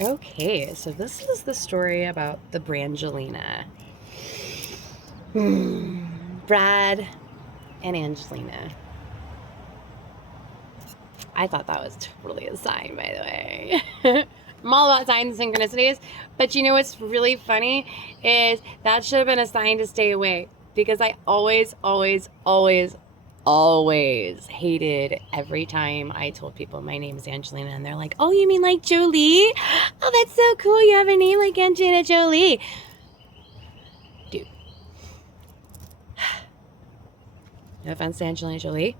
Okay, so this is the story about the Brangelina. Brad and Angelina. I thought that was totally a sign, by the way. I'm all about signs and synchronicities, but you know what's really funny is that should have been a sign to stay away, because I always hated every time I told people my name is Angelina, and they're like, oh, you mean like Jolie? Oh, that's so cool, you have a name like Angelina Jolie. Dude. No offense to Angelina Jolie,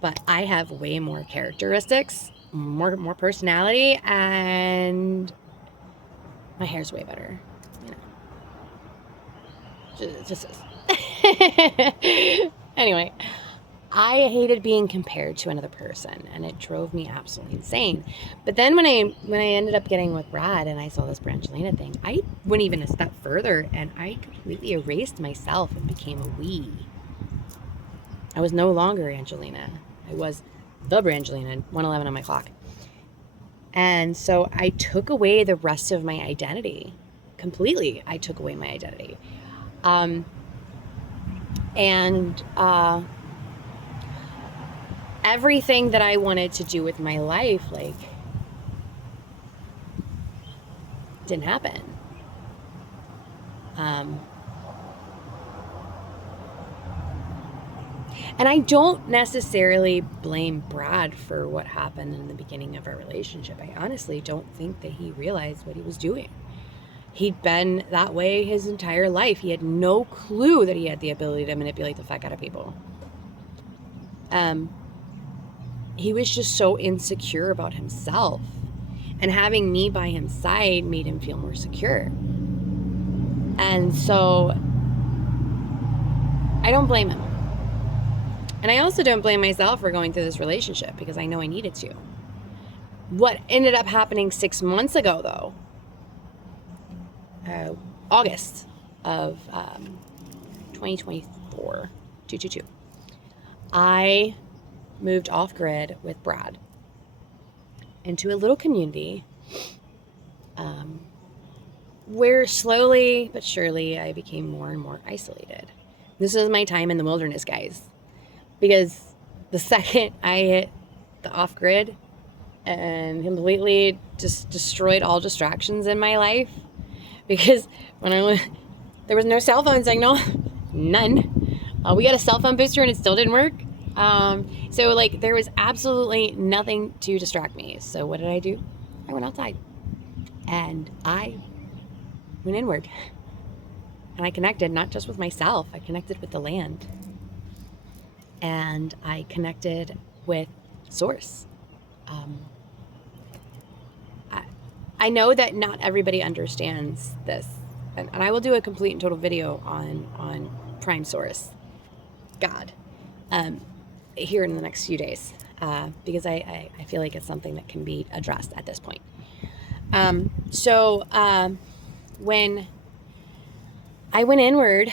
but I have way more characteristics, more personality, and my hair's way better. You know, just is. Anyway, I hated being compared to another person, and it drove me absolutely insane. But then when I ended up getting with Brad and I saw this Brangelina thing, I went even a step further, and I completely erased myself and became a we. I was no longer Angelina. I was the Brangelina, 111 on my clock. And so I took away the rest of my identity. Completely, I took away my identity. Everything that I wanted to do with my life, like, didn't happen. And I don't necessarily blame Brad for what happened in the beginning of our relationship. I honestly don't think that he realized what he was doing. He'd been that way his entire life. He had no clue that he had the ability to manipulate the fuck out of people. He was just so insecure about himself. And having me by his side made him feel more secure. And so I don't blame him. And I also don't blame myself for going through this relationship, because I know I needed to. What ended up happening 6 months ago, though, August of 2024, 222, I moved off grid with Brad into a little community where slowly but surely I became more and more isolated. This is my time in the wilderness, guys. Because the second I hit the off-grid and completely just destroyed all distractions in my life, because when I went, there was no cell phone signal, none. We got a cell phone booster and it still didn't work. So like there was absolutely nothing to distract me. So what did I do? I went outside and I went inward, and I connected not just with myself, I connected with the land. And I connected with Source. I know that not everybody understands this, and I will do a complete and total video on Prime Source, God, here in the next few days, because I feel like it's something that can be addressed at this point. When I went inward,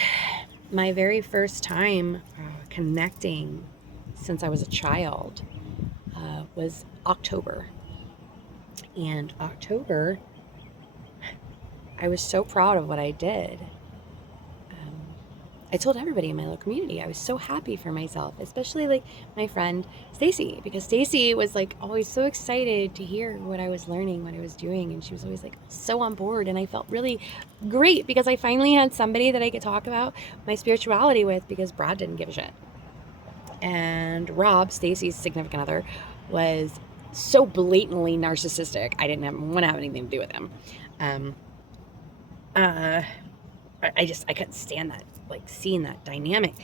my very first time connecting since I was a child was October. And October, I was so proud of what I did. I told everybody in my little community I was so happy for myself, especially like my friend Stacy, because Stacy was like always so excited to hear what I was learning, what I was doing, and she was always like so on board. And I felt really great because I finally had somebody that I could talk about my spirituality with, because Brad didn't give a shit. And Rob, Stacy's significant other, was so blatantly narcissistic. I didn't want to have anything to do with him. I couldn't stand that, like seeing that dynamic.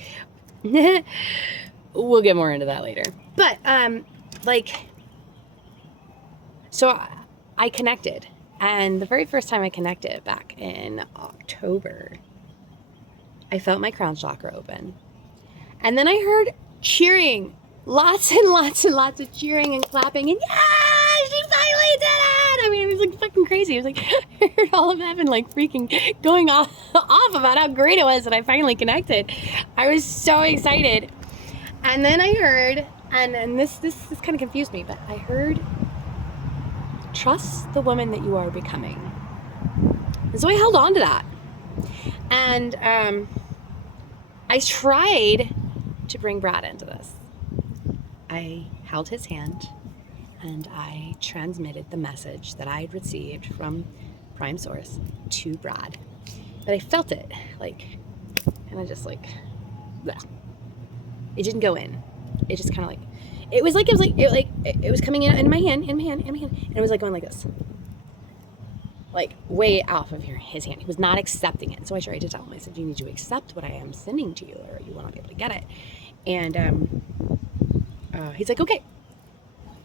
We'll get more into that later. But so I connected, and the very first time I connected back in October, I felt my crown chakra open, and then I heard cheering, lots and lots and lots of cheering and clapping, and yeah, she finally did it. I mean, it was like fucking crazy. It was like I heard all of heaven like freaking going off about how great it was that I finally connected. I was so excited. And then I heard, and this kind of confused me, but I heard trust the woman that you are becoming. And so I held on to that. And I tried to bring Brad into this. I held his hand and I transmitted the message that I had received from Prime Source to Brad. But I felt it, like, kind of just like, bleh. It didn't go in. It just kind of like, it was coming in my hand, and it was like going like this. Like way off of his hand. He was not accepting it. So I tried to tell him, I said, you need to accept what I am sending to you or you will not be able to get it. And he's like, okay.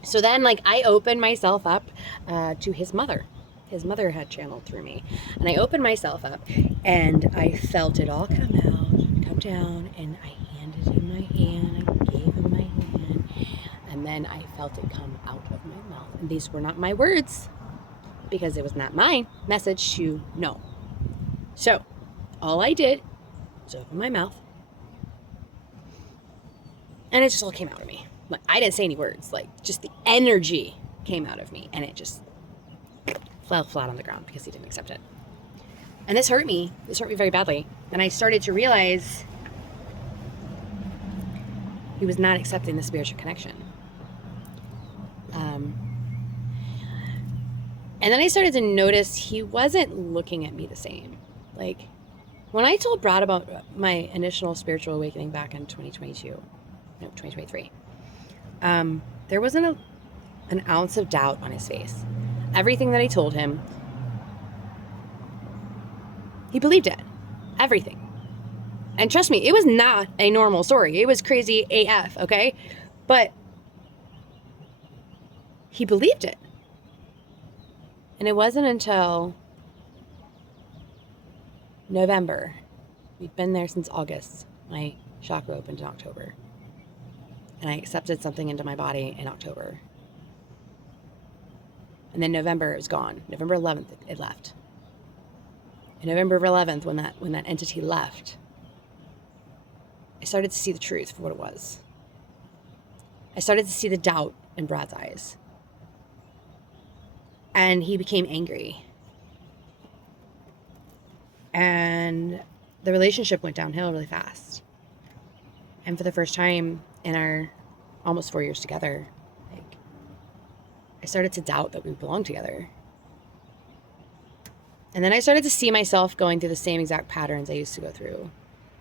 So then like I opened myself up to his mother. His mother had channeled through me. And I opened myself up and I felt it all come out, come down, and I handed him my hand. I gave him my hand. And then I felt it come out of my mouth. And these were not my words, because it was not my message to know. So all I did was open my mouth and it just all came out of me. Like I didn't say any words, like just the energy came out of me and it just fell flat on the ground because he didn't accept it. And this hurt me. This hurt me very badly. And I started to realize he was not accepting the spiritual connection. And then I started to notice he wasn't looking at me the same. Like when I told Brad about my initial spiritual awakening back in 2023, there wasn't an ounce of doubt on his face. Everything that I told him, he believed it. Everything. And trust me, it was not a normal story. It was crazy AF, okay? But he believed it. And it wasn't until November. We'd been there since August. My chakra opened in October. And I accepted something into my body in October. And then November, it was gone. November 11th, it left. And November 11th, when that entity left, I started to see the truth for what it was. I started to see the doubt in Brad's eyes. And he became angry. And the relationship went downhill really fast. And for the first time in our almost 4 years together, like, I started to doubt that we belonged together. And then I started to see myself going through the same exact patterns I used to go through.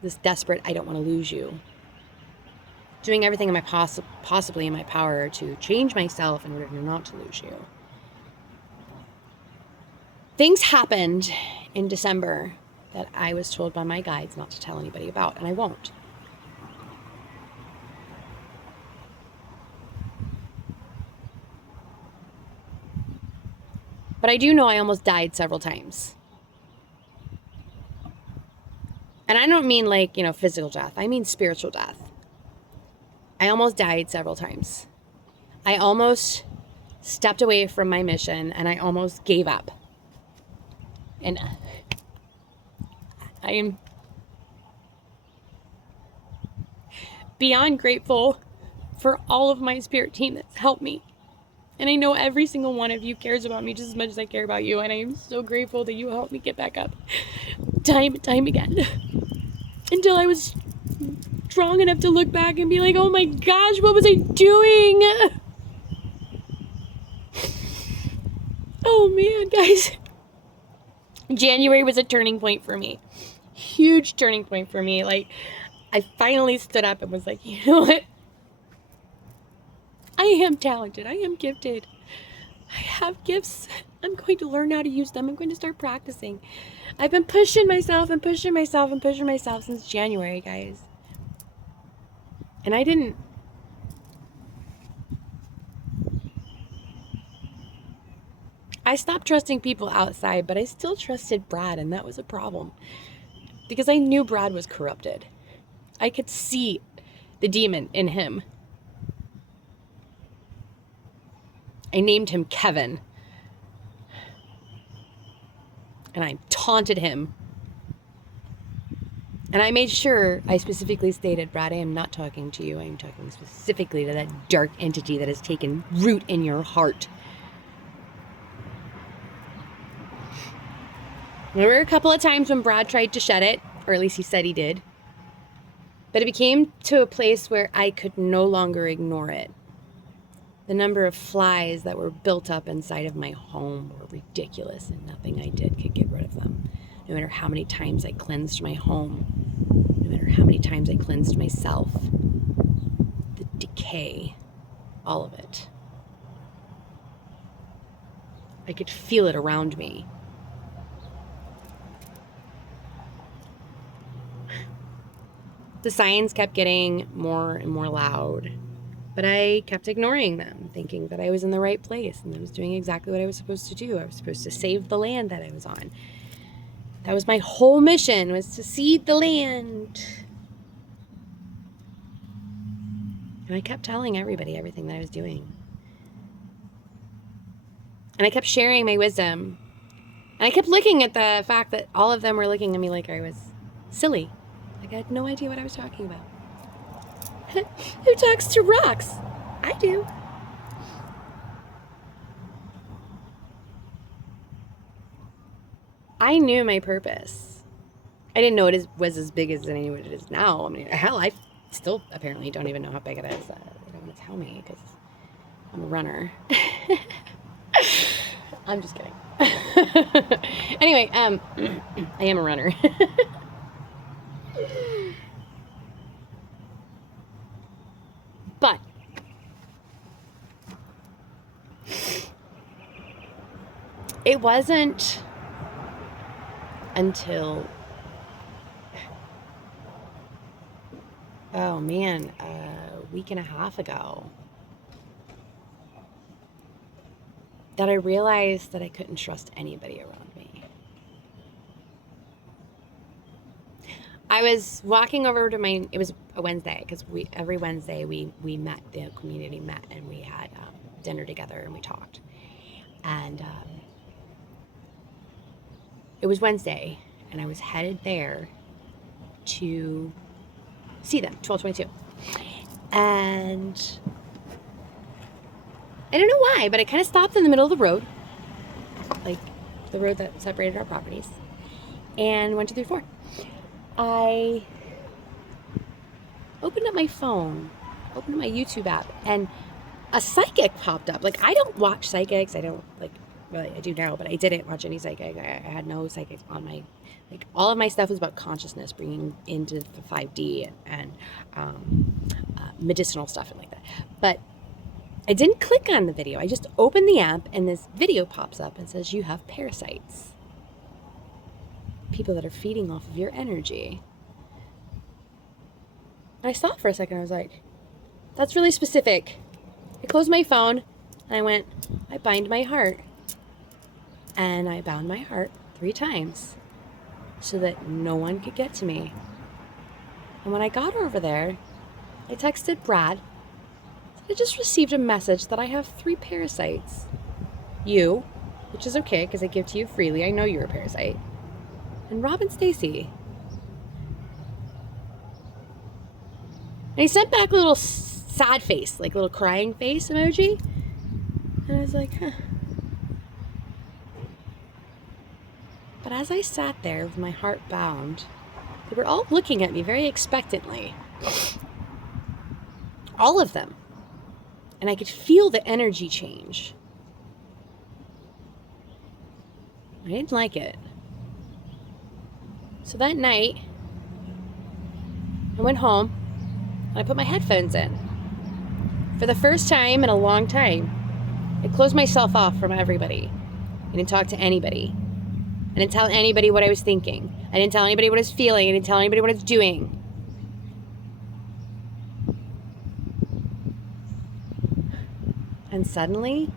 This desperate, I don't want to lose you. Doing everything in my possibly in my power to change myself in order not to lose you. Things happened in December that I was told by my guides not to tell anybody about, and I won't. But I do know I almost died several times. And I don't mean like, physical death. I mean spiritual death. I almost died several times. I almost stepped away from my mission and I almost gave up. And I am beyond grateful for all of my spirit team that's helped me. And I know every single one of you cares about me just as much as I care about you. And I am so grateful that you helped me get back up time and time again. Until I was strong enough to look back and be like, oh my gosh, what was I doing? Oh man, guys. January was a turning point for me. Huge turning point for me. Like, I finally stood up and was like, you know what? I am talented. I am gifted. I have gifts. I'm going to learn how to use them. I'm going to start practicing. I've been pushing myself since January, guys. And I stopped trusting people outside, but I still trusted Brad, and that was a problem. Because I knew Brad was corrupted. I could see the demon in him. I named him Kevin. And I taunted him. And I made sure I specifically stated, Brad, I am not talking to you. I am talking specifically to that dark entity that has taken root in your heart. There were a couple of times when Brad tried to shed it, or at least he said he did. But it became to a place where I could no longer ignore it. The number of flies that were built up inside of my home were ridiculous, and nothing I did could get rid of them. No matter how many times I cleansed my home, no matter how many times I cleansed myself, the decay, all of it. I could feel it around me. The signs kept getting more and more loud, but I kept ignoring them, thinking that I was in the right place and I was doing exactly what I was supposed to do. I was supposed to save the land that I was on. That was my whole mission, was to seed the land. And I kept telling everybody everything that I was doing. And I kept sharing my wisdom. And I kept looking at the fact that all of them were looking at me like I was silly. Like I had no idea what I was talking about. Who talks to rocks? I do. I knew my purpose. I didn't know it was as big as I knew what it is now. I mean, hell, I still apparently don't even know how big it is. They don't want to tell me because I'm a runner. I'm just kidding. Anyway, I am a runner. But it wasn't until, oh man, a week and a half ago that I realized that I couldn't trust anybody around me. I was walking over to it was a Wednesday, because every Wednesday we met, the community met, and we had dinner together and we talked. And it was Wednesday, and I was headed there to see them, 1222. And I don't know why, but I kind of stopped in the middle of the road, like the road that separated our properties, and 1, 2, 3, 4. I opened up my phone, opened up my YouTube app, and a psychic popped up. Like, I don't watch psychics. I don't, like, really, I do now, but I didn't watch any psychic. I had no psychics on my, like, all of my stuff was about consciousness, bringing into the 5D and medicinal stuff and like that. But I didn't click on the video. I just opened the app, and this video pops up and says, you have parasites. People that are feeding off of your energy. And I stopped for a second. I was like, that's really specific. I closed my phone, and I went, I bind my heart. And I bound my heart 3 times so that no one could get to me. And when I got over there, I texted Brad. I just received a message that I have 3 parasites. You, which is okay because I give to you freely. I know you're a parasite. And Rob and Stacy. And he sent back a little sad face, like a little crying face emoji. And I was like, huh. But as I sat there with my heart bound, they were all looking at me very expectantly. All of them. And I could feel the energy change. I didn't like it. So that night, I went home and I put my headphones in. For the first time in a long time, I closed myself off from everybody. I didn't talk to anybody. I didn't tell anybody what I was thinking. I didn't tell anybody what I was feeling. I didn't tell anybody what I was doing. And suddenly,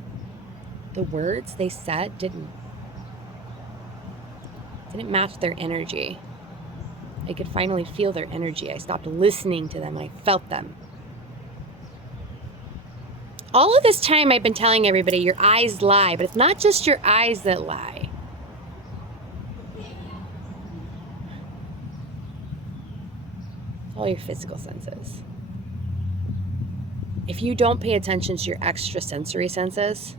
the words they said didn't match their energy. I could finally feel their energy. I stopped listening to them. I felt them. All of this time I've been telling everybody, your eyes lie, but it's not just your eyes that lie. It's all your physical senses. If you don't pay attention to your extrasensory senses,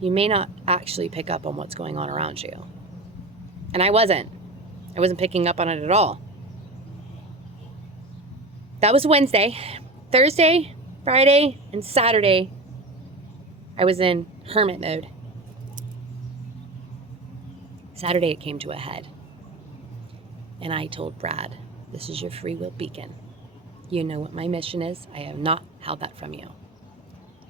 you may not actually pick up on what's going on around you. And I wasn't picking up on it at all. That was Wednesday. Thursday, Friday, and Saturday, I was in hermit mode. Saturday, it came to a head. And I told Brad, this is your free will beacon. You know what my mission is. I have not held that from you.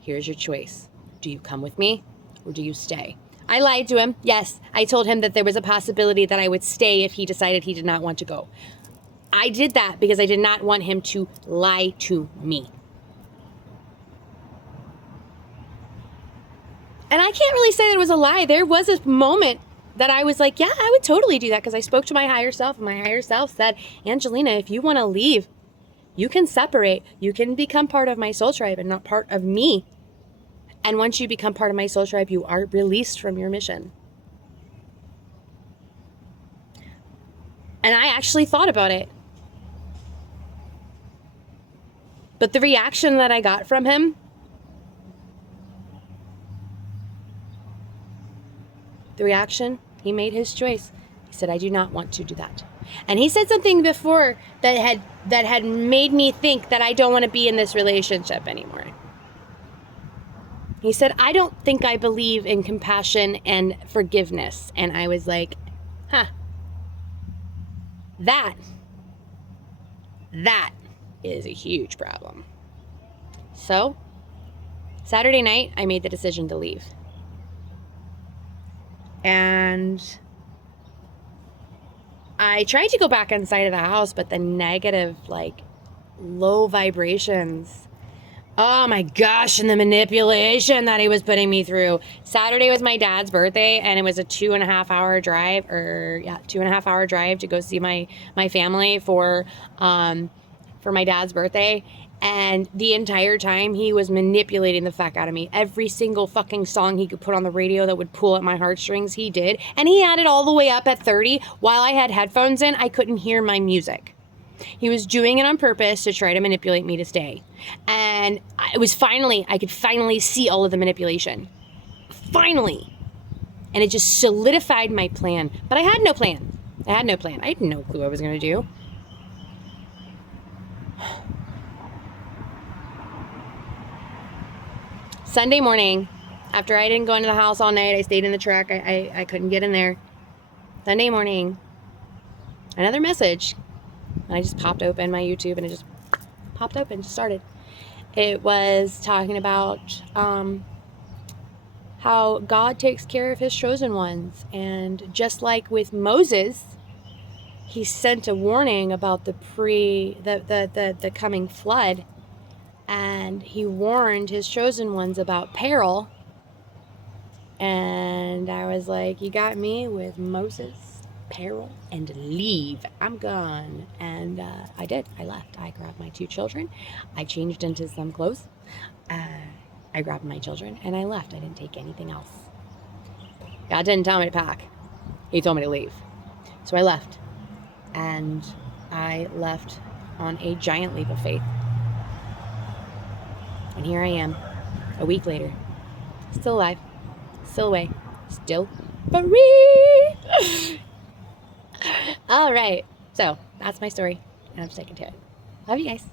Here's your choice. Do you come with me or do you stay? I lied to him. Yes, I told him that there was a possibility that I would stay if he decided he did not want to go. I did that because I did not want him to lie to me. And I can't really say that it was a lie. There was a moment that I was like, yeah, I would totally do that, because I spoke to my higher self, and my higher self said, Angelina, if you want to leave, you can separate. You can become part of my soul tribe and not part of me. And once you become part of my soul tribe, you are released from your mission. And I actually thought about it. But the reaction that I got from him, he made his choice. He said, I do not want to do that. And he said something before that had made me think that I don't want to be in this relationship anymore. He said, I don't think I believe in compassion and forgiveness. And I was like, that is a huge problem. So, Saturday night, I made the decision to leave. And I tried to go back inside of the house, but the negative, low vibrations, oh my gosh, and the manipulation that he was putting me through. Saturday was my dad's birthday, and it was a 2.5 hour drive, 2.5 hour drive to go see my family for my dad's birthday. And the entire time he was manipulating the fuck out of me. Every single fucking song he could put on the radio that would pull at my heartstrings, he did. And he had it all the way up at 30. While I had headphones in, I couldn't hear my music. He was doing it on purpose to try to manipulate me to stay. And I could finally see all of the manipulation. Finally. And it just solidified my plan. But I had no plan. I had no clue what I was going to do. Sunday morning, after I didn't go into the house all night, I stayed in the truck. I couldn't get in there. Sunday morning, another message. And I just popped open my YouTube, and it just popped open, just started. It was talking about how God takes care of his chosen ones. And just like with Moses, he sent a warning about the coming flood. And he warned his chosen ones about peril. And I was like, you got me with Moses, peril, and leave. I'm gone. And I did. I left. I grabbed my 2 children. I changed into some clothes. I grabbed my children and I left. I didn't take anything else. God didn't tell me to pack. He told me to leave. So I left. And I left on a giant leap of faith. And here I am, a week later, still alive, still away, still free. All right, so that's my story, and I'm sticking to it. Love you guys.